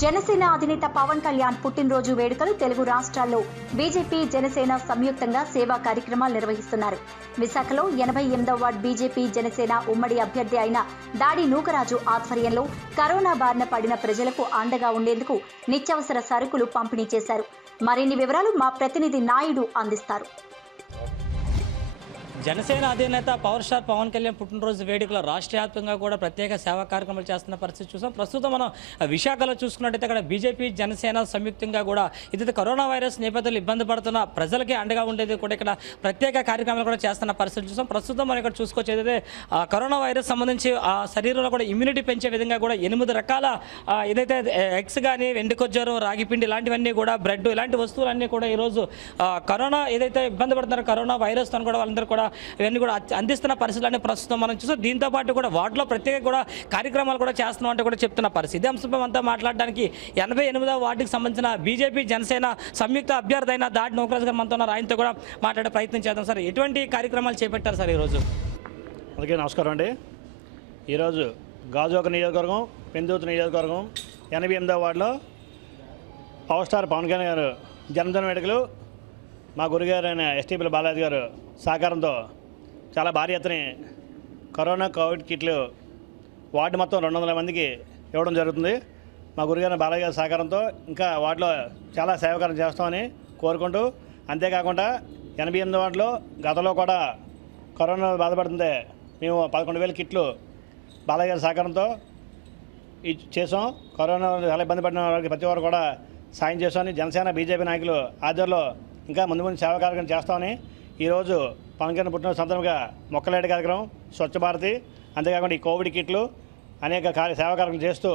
జనసేన అధినేత పవన్ కళ్యాణ్ పుట్టినరోజు వేడుకలు తెలుగు రాష్ట్రాల్లో. బీజేపీ జనసేన సంయుక్తంగా సేవా కార్యక్రమాలు నిర్వహిస్తున్నారు. విశాఖలో ఎనభై ఎనిమిదవ వార్డు బీజేపీ జనసేన ఉమ్మడి అభ్యర్థి అయిన దాడి నూకరాజు ఆధ్వర్యంలో కరోనా బారిన పడిన ప్రజలకు అండగా ఉండేందుకు నిత్యావసర సరుకులు పంపిణీ చేశారు. మరిన్ని వివరాలు మా ప్రతినిధి నాయుడు అందిస్తారు. జనసేన అధినేత పవర్ స్టార్ పవన్ కళ్యాణ్ పుట్టినరోజు వేడుకలో రాష్ట్ర వ్యాప్తంగా కూడా ప్రత్యేక సేవా కార్యక్రమాలు చేస్తున్న పరిస్థితి చూసాం. ప్రస్తుతం మనం విశాఖలో చూసుకున్నట్టయితే అక్కడ బీజేపీ జనసేన సంయుక్తంగా కూడా ఇది కరోనా వైరస్ నేపథ్యంలో ఇబ్బంది పడుతున్న ప్రజలకి అండగా ఉండేది కూడా ఇక్కడ ప్రత్యేక కార్యక్రమాలు కూడా చేస్తున్న పరిస్థితి చూసాం. ప్రస్తుతం మనం ఇక్కడ చూసుకోవచ్చు కరోనా వైరస్ సంబంధించి ఆ శరీరంలో కూడా ఇమ్యూనిటీ పెంచే విధంగా కూడా ఎనిమిది రకాల ఏదైతే ఎగ్స్ కానీ వెండికొజ్జరం రాగిపిండి ఇలాంటివన్నీ కూడా బ్రెడ్ ఇలాంటి వస్తువులన్నీ కూడా ఈరోజు కరోనా ఏదైతే ఇబ్బంది పడుతున్నారో కరోనా వైరస్తో కూడా వాళ్ళందరూ కూడా ఇవన్నీ కూడా అందిస్తున్న పరిస్థితులన్నీ ప్రస్తుతం మనం చూసాం దీంతో పాటు కూడా వాటిలో ప్రత్యేక కూడా కార్యక్రమాలు కూడా చేస్తున్నాం అంటే కూడా చెప్తున్న పరిస్థితి. ఇదే అంశంపై అంతా మాట్లాడడానికి ఎనభై ఎనిమిదవ వార్డుకి సంబంధించిన బీజేపీ జనసేన సంయుక్త అభ్యర్థి అయిన దాడి నౌకరాజ్ గారు మనతో ఆయనతో కూడా మాట్లాడే ప్రయత్నం చేద్దాం సార్. ఎటువంటి కార్యక్రమాలు చేపట్టారు సార్ ఈరోజు? అందుకే నమస్కారం అండి. ఈరోజు గాజువాక నియోజకవర్గం పెందుతు నియోజకవర్గం ఎనభై ఎనిమిదవ వార్డులో పవర్ స్టార్ పవన్ కళ్యాణ్ గారు జన్మదిన వేడుకలు మా గురుగారు అయిన ఎస్టీపీల బాలాజీ గారు సహకారంతో చాలా భారీ ఎత్తున కరోనా కోవిడ్ కిట్లు వార్డు మొత్తం రెండు వందల మందికి ఇవ్వడం జరుగుతుంది. మా గురుగారు బాలయ్య గారి సహకారంతో ఇంకా వాటిలో చాలా సేవకారం చేస్తామని కోరుకుంటూ అంతేకాకుండా ఎనభై ఎనిమిది వార్డులో గతంలో కూడా కరోనా బాధపడుతుంటే మేము పదకొండు వేల కిట్లు బాలయ్య గారి సహకారంతో చేసాం. కరోనా చాలా ఇబ్బంది పడిన వారికి ప్రతి వారు కూడా సాయం చేశామని జనసేన బీజేపీ నాయకులు ఆధ్వర్యంలో ఇంకా ముందు ముందు సేవా కార్యక్రమం చేస్తామని ఈరోజు పవన్ కళ్యాణ్ పుట్టిన సందర్భంగా మొక్కలేటి కార్యక్రమం స్వచ్ఛ భారతి అంతేకాకుండా ఈ కోవిడ్ కిట్లు అనేక కార్య సేవా కార్యక్రమం చేస్తూ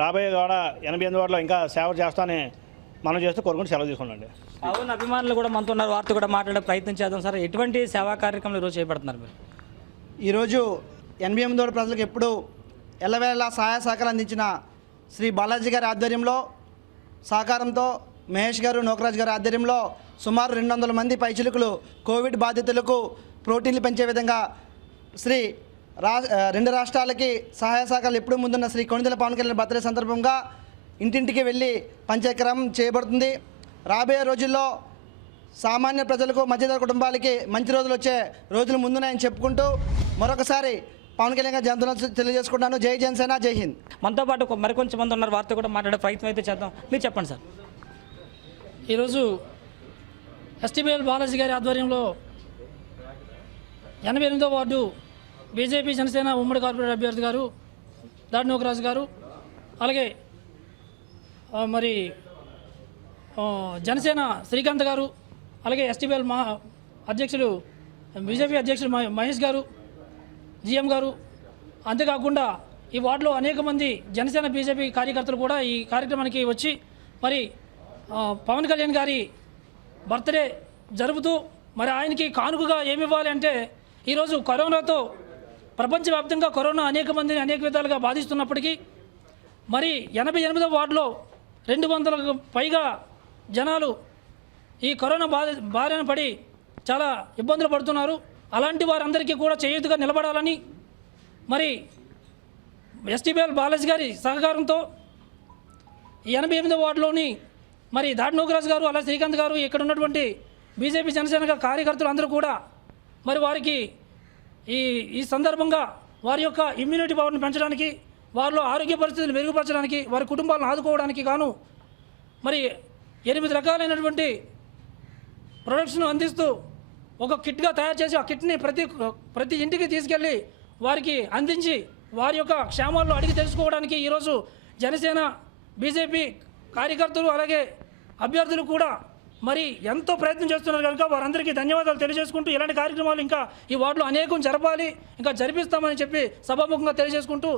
రాబోయే కూడా ఎనభై ఎనిమిది వాటిలో ఇంకా సేవ చేస్తామని మనం చేస్తూ కోరుకుంటూ సెలవు తీసుకున్నాండి అవును అభిమానులు కూడా మనతో ఉన్నారు వారితో కూడా మాట్లాడే ప్రయత్నం చేద్దాం. సార్ ఎటువంటి సేవా కార్యక్రమాలు ఈరోజు చేపడుతున్నారు మీరు? ఈరోజు ఎనభై ఎనిమిది ప్రజలకు ఎప్పుడూ ఎల్లవేళలా సహాయ సహకారం అందించిన శ్రీ బాలాజీ గారి ఆధ్వర్యంలో సహకారంతో మహేష్ గారు నోకరాజ్ గారు ఆధ్వర్యంలో సుమారు రెండు వందల మంది పైచిలుకులు కోవిడ్ బాధితులకు ప్రోటీన్లు పెంచే విధంగా శ్రీ రా రెండు రాష్ట్రాలకి సహాయ శాఖలు ఎప్పుడూ ముందున్న శ్రీ కొణిదెల పవన్ కళ్యాణ్ బర్త్డే సందర్భంగా ఇంటింటికి వెళ్ళి పంచక్రమం చేయబడుతుంది. రాబోయే రోజుల్లో సామాన్య ప్రజలకు మధ్యతర కుటుంబాలకి మంచి రోజులు వచ్చే రోజులు ముందున్నాయని చెప్పుకుంటూ మరొకసారి పవన్ కళ్యాణ్ గారు జనతను తెలియజేసుకుంటాను. జై జనసేన జై హింద్. మనతో పాటు మరికొంచెం మంది ఉన్నారు. వారితో కూడా మాట్లాడే ప్రయత్నం అయితే చేద్దాం. మీరు చెప్పండి సార్. ఈరోజు ఎస్టీబీఎల్ బాలాజీ గారి ఆధ్వర్యంలో ఎనభై ఎనిమిదో వార్డు బీజేపీ జనసేన ఉమ్మడి కార్పొరేట్ అభ్యర్థి గారు దాడినోకరాజు గారు అలాగే మరి జనసేన శ్రీకాంత్ గారు అలాగే ఎస్టీబీఎల్ మా అధ్యక్షులు బీజేపీ అధ్యక్షులు మహే- మహేష్ గారు జిఎం గారు అంతేకాకుండా ఈ వార్డులో అనేక మంది జనసేన బీజేపీ కార్యకర్తలు కూడా ఈ కార్యక్రమానికి వచ్చి మరి పవన్ కళ్యాణ్ గారి బర్త్డే జరుపుతూ మరి ఆయనకి కానుకగా ఏమి ఇవ్వాలి అంటే ఈరోజు కరోనాతో ప్రపంచవ్యాప్తంగా కరోనా అనేక మందిని అనేక విధాలుగా బాధిస్తున్నప్పటికీ మరి ఎనభై ఎనిమిదో వార్డులో రెండు వందలకు పైగా జనాలు ఈ కరోనా బాధ బారిన పడి చాలా ఇబ్బందులు పడుతున్నారు. అలాంటి వారందరికీ కూడా చేయూతగా నిలబడాలని మరి ఎస్టీబీఎల్ బాలాజీ గారి సహకారంతో ఎనభై ఎనిమిదో వార్డులోని మరి దాడి నోకరాజు గారు అలా శ్రీకాంత్ గారు ఇక్కడ ఉన్నటువంటి బీజేపీ జనసేన కార్యకర్తలు అందరూ కూడా మరి వారికి ఈ ఈ సందర్భంగా వారి యొక్క ఇమ్యూనిటీ పవర్ని పెంచడానికి వారిలో ఆరోగ్య పరిస్థితులు మెరుగుపరచడానికి వారి కుటుంబాలను ఆదుకోవడానికి గాను మరి ఎనిమిది రకాలైనటువంటి ప్రొడక్ట్స్ను అందిస్తూ ఒక కిట్గా తయారు చేసి ఆ కిట్ని ప్రతి ప్రతి ఇంటికి తీసుకెళ్ళి వారికి అందించి వారి యొక్క క్షేమాల్లో అడిగి తెలుసుకోవడానికి ఈరోజు జనసేన బీజేపీ కార్యకర్తలు అలాగే అభ్యర్థులు కూడా మరి ఎంతో ప్రయత్నం చేస్తున్నారు కనుక వారందరికీ ధన్యవాదాలు తెలియజేసుకుంటూ ఇలాంటి కార్యక్రమాలు ఇంకా ఈ వార్డులో అనేకం జరపాలి ఇంకా జరిపిస్తామని చెప్పి సభాముఖంగా తెలియజేసుకుంటూ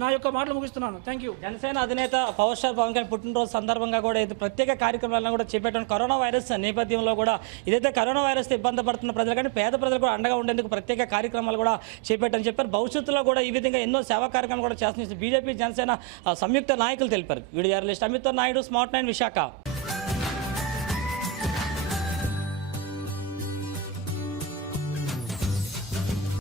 నా యొక్క మాటలు ముగిస్తున్నాను. థ్యాంక్ యూ జనసేన అధినేత పవర్ స్టార్ పవన్ కళ్యాణ్ పుట్టినరోజు సందర్భంగా కూడా ఇది ప్రత్యేక కార్యక్రమాలను కూడా చేపట్టడం కరోనా వైరస్ నేపథ్యంలో కూడా ఇదైతే కరోనా వైరస్ ఇబ్బంది పడుతున్న ప్రజలు కానీ పేద ప్రజలు కూడా అండగా ఉండేందుకు ప్రత్యేక కార్యక్రమాలు కూడా చేపట్టని చెప్పారు. భవిష్యత్తులో కూడా ఈ విధంగా ఎన్నో సేవా కార్యక్రమాలు కూడా చేస్తున్న బీజేపీ జనసేన సంయుక్త నాయకులు తెలిపారు. Video journalist Amit Naidu smart nine Visakha.